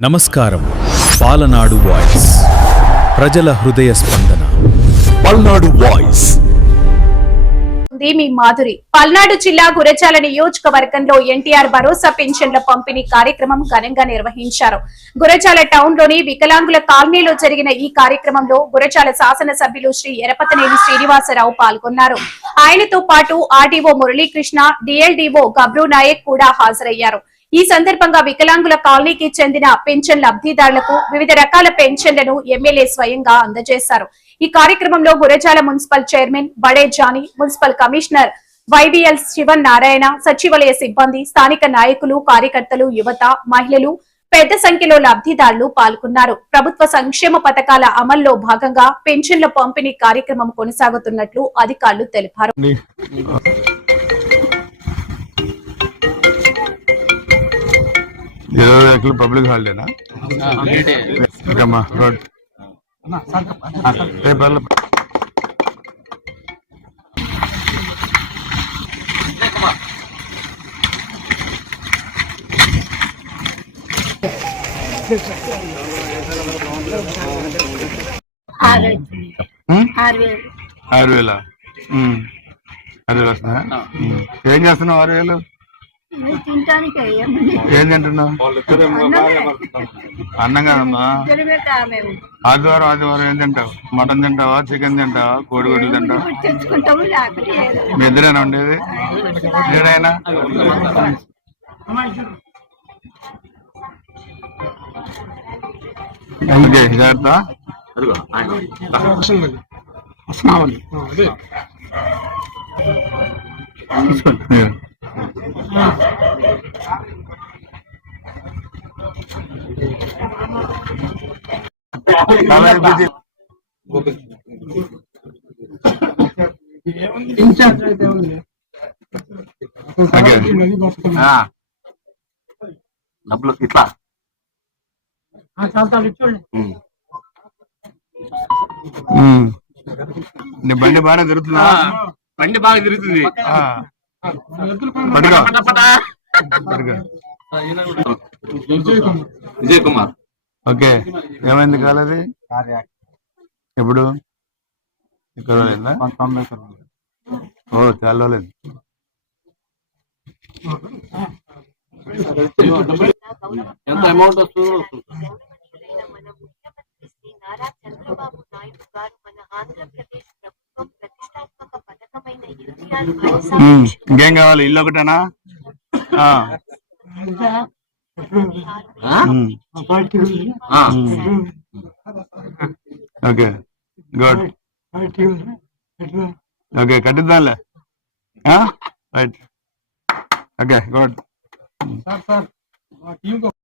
నమస్కారం. పాలనాడు వాయిస్, ప్రజల హృదయ స్పందన. పల్నాడు వాయిస్. మీ మాధురి. పల్నాడు జిల్లా గురజాల నియోజకవర్గంలో ఎన్టీఆర్ భరోసా పెన్షన్ల పంపిణీ కార్యక్రమం ఘనంగా నిర్వహించారు. గురజాల టౌన్ లోని వికలాంగుల కాలనీలో జరిగిన ఈ కార్యక్రమంలో గురజాల శాసనసభ్యులు శ్రీ ఎరపతనేని శ్రీనివాసరావు పాల్గొన్నారు. ఆయనతో పాటు ఆర్డీఓ మురళీకృష్ణ, డిఎల్డీఓ గబ్రూ నాయక్ కూడా హాజరయ్యారు. ఈ సందర్భంగా వికలాంగుల కాలనీకి చెందిన పెన్షన్ లబ్ధిదారులకు వివిధ రకాల పెన్షన్లను ఎమ్మెల్యే స్వయంగా అందజేశారు. ఈ కార్యక్రమంలో Gurazala municipal chairman Bade Jani, municipal commissioner YBL Sivan Narayana, సచివాలయ సిబ్బంది, స్థానిక నాయకులు, కార్యకర్తలు, యువత, మహిళలు పెద్ద సంఖ్యలో లబ్ధిదారులు పాల్గొన్నారు. ప్రభుత్వ సంక్షేమ పథకాల అమల్లో భాగంగా పెన్షన్ల పంపిణీ కార్యక్రమం కొనసాగుతున్నట్లు అధికారులు తెలిపారు. పబ్లిక్ హాలిడేనా? ఆరు వేల వస్తున్నా. ఏం చేస్తున్నావు 6,000? ఏం తింటున్నావు? అన్నం కాదమ్మా. ఆదివారం ఏం తింటావు? మటన్ తింటావా, చికెన్ తింటావా, కోడిగుడ్లు తింటావా? మీ ఇద్దరేనా ఉండేది? ఏడైనా జాగ్రత్త. డబ్బులు ఇట్లా బండి బాగా తిరుగుతుందా? బండి బాగా తిరుగుతుంది. విజయ్ కుమార్. ఓకే, ఏమైంది కాలేది? ఎప్పుడు? ఇక్కడ లేదా? ఓ, చాలా లేదు. ఎంత అమౌంట్ వస్తుందో? ఇంకేం కావాలి? ఇల్లు ఒకటేనా? Okay, good. ఓకే, కట్టిద్దాంలే. రైట్. Okay, good.